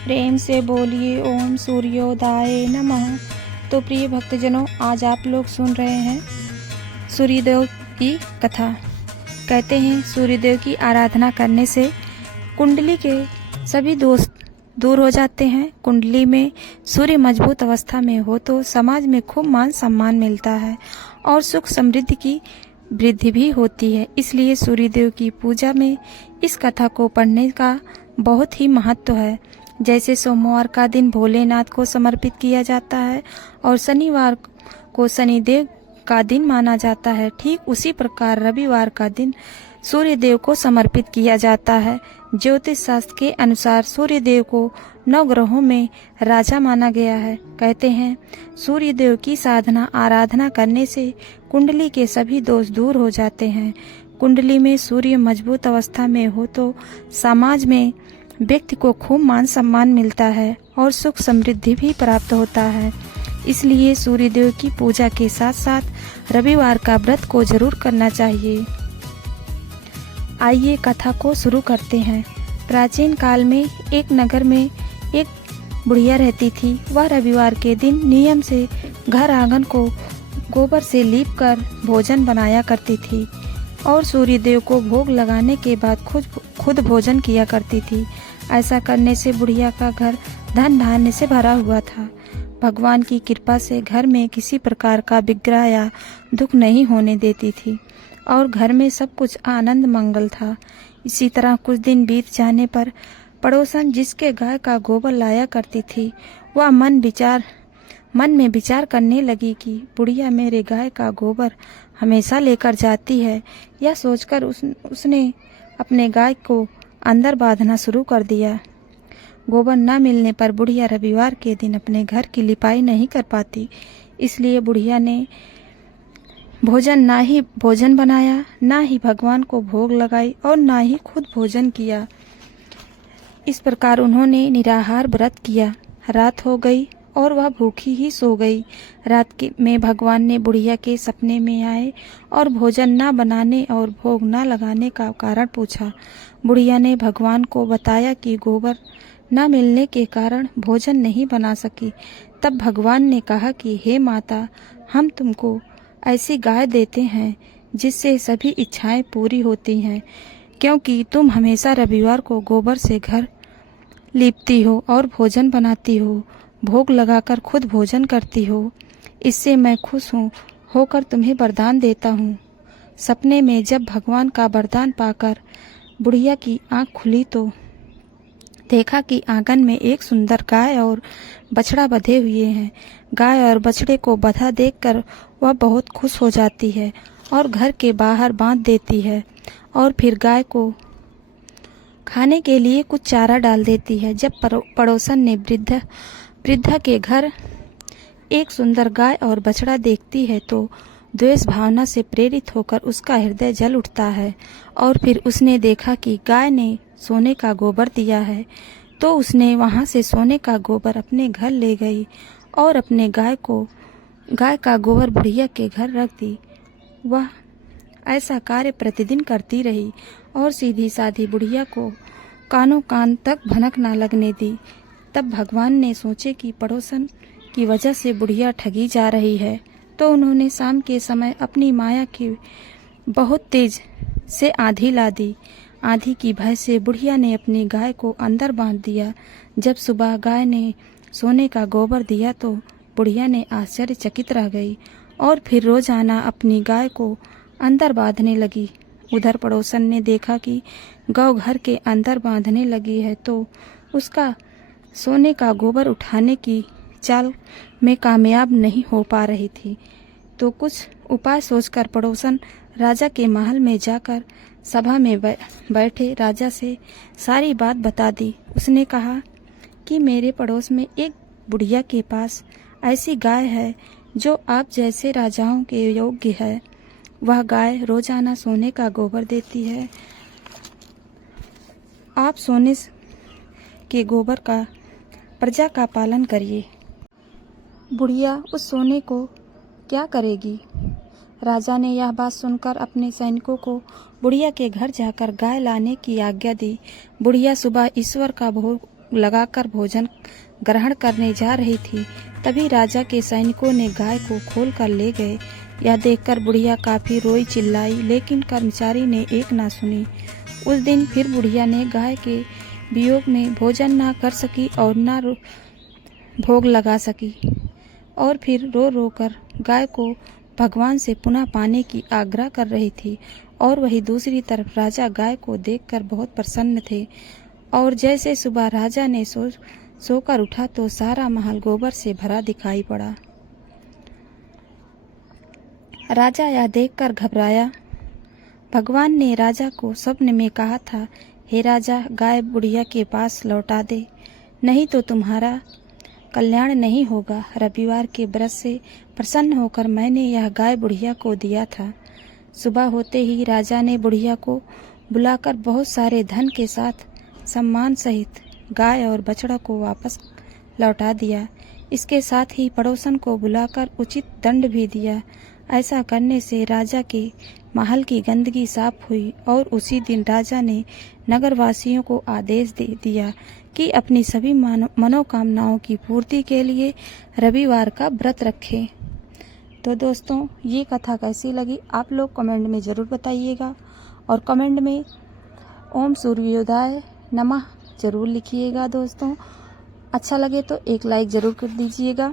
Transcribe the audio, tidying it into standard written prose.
प्रेम से बोलिए ओम सूर्योदय नमः। तो प्रिय भक्तजनों, आज आप लोग सुन रहे हैं सूर्यदेव की कथा। कहते हैं सूर्यदेव की आराधना करने से कुंडली के सभी दोष दूर हो जाते हैं। कुंडली में सूर्य मजबूत अवस्था में हो तो समाज में खूब मान सम्मान मिलता है और सुख समृद्धि की वृद्धि भी होती है। इसलिए सूर्यदेव की पूजा में इस कथा को पढ़ने का बहुत ही महत्व है। जैसे सोमवार का दिन भोलेनाथ को समर्पित किया जाता है और शनिवार को शनिदेव का दिन माना जाता है, ठीक उसी प्रकार रविवार का दिन सूर्यदेव को समर्पित किया जाता है। ज्योतिष शास्त्र के अनुसार सूर्यदेव को 9 ग्रहों में राजा माना गया है। कहते हैं सूर्यदेव की साधना आराधना करने से कुंडली के सभी दोष दूर हो जाते हैं। कुंडली में सूर्य मजबूत अवस्था में हो तो समाज में व्यक्ति को खूब मान सम्मान मिलता है और सुख समृद्धि भी प्राप्त होता है। इसलिए सूर्यदेव की पूजा के साथ साथ रविवार का व्रत को जरूर करना चाहिए। आइए कथा को शुरू करते हैं। प्राचीन काल में एक नगर में एक बुढ़िया रहती थी। वह रविवार के दिन नियम से घर आंगन को गोबर से लीपकर भोजन बनाया करती थी और सूर्यदेव को भोग लगाने के बाद खुद भोजन किया करती थी। ऐसा करने से बुढ़िया का घर धन धान्य से भरा हुआ था। भगवान की कृपा से घर में किसी प्रकार का विग्रह या दुख नहीं होने देती थी और घर में सब कुछ आनंद मंगल था। इसी तरह कुछ दिन बीत जाने पर पड़ोसन जिसके गाय का गोबर लाया करती थी, वह मन में विचार करने लगी कि बुढ़िया मेरे गाय का गोबर हमेशा लेकर जाती है। यह सोचकर उसने अपने गाय को अंदर बांधना शुरू कर दिया। गोबर न मिलने पर बुढ़िया रविवार के दिन अपने घर की लिपाई नहीं कर पाती। इसलिए बुढ़िया ने ना ही भोजन बनाया, ना ही भगवान को भोग लगाई और ना ही खुद भोजन किया। इस प्रकार उन्होंने निराहार व्रत किया। रात हो गई और वह भूखी ही सो गई। में भगवान ने बुढ़िया के सपने में आए और भोजन न बनाने और भोग न लगाने का कारण पूछा। बुढ़िया ने भगवान को बताया कि गोबर न मिलने के कारण भोजन नहीं बना सकी। तब भगवान ने कहा कि हे माता, हम तुमको ऐसी गाय देते हैं जिससे सभी इच्छाएं पूरी होती हैं, क्योंकि तुम हमेशा रविवार को गोबर से घर लीपती हो और भोजन बनाती हो, भोग लगाकर खुद भोजन करती हो। इससे मैं खुश होकर तुम्हें वरदान देता हूँ। सपने में जब भगवान का वरदान पाकर बुढ़िया की आंख खुली तो देखा कि आंगन में एक सुंदर गाय और बछड़ा बंधे हुए हैं। गाय और बछड़े को बंधा देखकर वह बहुत खुश हो जाती है और घर के बाहर बांध देती है और फिर गाय को खाने के लिए कुछ चारा डाल देती है। जब पड़ोसन ने वृद्धा के घर एक सुंदर गाय और बछड़ा देखती है तो द्वेष भावना से प्रेरित होकर उसका हृदय जल उठता है और फिर उसने देखा कि गाय ने सोने का गोबर दिया है, तो उसने वहां से सोने का गोबर अपने घर ले गई और अपने गाय का गोबर बुढ़िया के घर रख दी। वह ऐसा कार्य प्रतिदिन करती रही और सीधी साधी बुढ़िया को कानों कान तक भनक ना लगने दी। तब भगवान ने सोचे कि पड़ोसन की वजह से बुढ़िया ठगी जा रही है, तो उन्होंने शाम के समय अपनी माया की बहुत तेज से आंधी ला दी। आंधी की भय से बुढ़िया ने अपनी गाय को अंदर बांध दिया। जब सुबह गाय ने सोने का गोबर दिया तो बुढ़िया ने आश्चर्यचकित रह गई और फिर रोजाना अपनी गाय को अंदर बांधने लगी। उधर पड़ोसन ने देखा कि गौ घर के अंदर बांधने लगी है तो उसका सोने का गोबर उठाने की चाल में कामयाब नहीं हो पा रही थी। तो कुछ उपाय सोचकर पड़ोसन राजा के महल में जाकर सभा में बैठे राजा से सारी बात बता दी। उसने कहा कि मेरे पड़ोस में एक बुढ़िया के पास ऐसी गाय है जो आप जैसे राजाओं के योग्य है। वह गाय रोजाना सोने का गोबर देती है। आप सोने के गोबर का प्रजा का पालन करिए। बुढ़िया उस सोने को क्या करेगी? राजा ने यह बात सुनकर अपने सैनिकों को बुढ़िया के घर जाकर गाय लाने की आज्ञा दी। बुढ़िया सुबह ईश्वर का लगाकर भोजन ग्रहण करने जा रही थी, तभी राजा के सैनिकों ने गाय को खोल कर ले गए। यह देखकर बुढ़िया काफी रोई चिल्लाई, लेकिन कर्मचारी ने एक ना सुनी। उस दिन फिर बुढ़िया ने गाय के वियोग में भोजन ना कर सकी और ना भोग लगा सकी, और फिर रो रो कर गाय को भगवान से पुनः पाने की आग्रह कर रही थी। और वही दूसरी तरफ राजा गाय को देखकर बहुत प्रसन्न थे। और जैसे सुबह राजा ने सोकर उठा तो सारा महल गोबर से भरा दिखाई पड़ा। राजा यह देखकर घबराया। भगवान ने राजा को स्वप्न में कहा था, हे राजा, गाय बुढ़िया के पास लौटा दे, नहीं तो तुम्हारा कल्याण नहीं होगा। रविवार के व्रत से प्रसन्न होकर मैंने यह गाय बुढ़िया को दिया था। सुबह होते ही राजा ने बुढ़िया को बुलाकर बहुत सारे धन के साथ सम्मान सहित गाय और बछड़ा को वापस लौटा दिया। इसके साथ ही पड़ोसन को बुलाकर उचित दंड भी दिया। ऐसा करने से राजा के महल की गंदगी साफ हुई और उसी दिन राजा ने नगरवासियों को आदेश दे दिया कि अपनी सभी मनोकामनाओं की पूर्ति के लिए रविवार का व्रत रखें। तो दोस्तों, ये कथा कैसी लगी आप लोग कमेंट में ज़रूर बताइएगा, और कमेंट में ओम सूर्योदय नमः ज़रूर लिखिएगा। दोस्तों, अच्छा लगे तो एक लाइक ज़रूर कर दीजिएगा।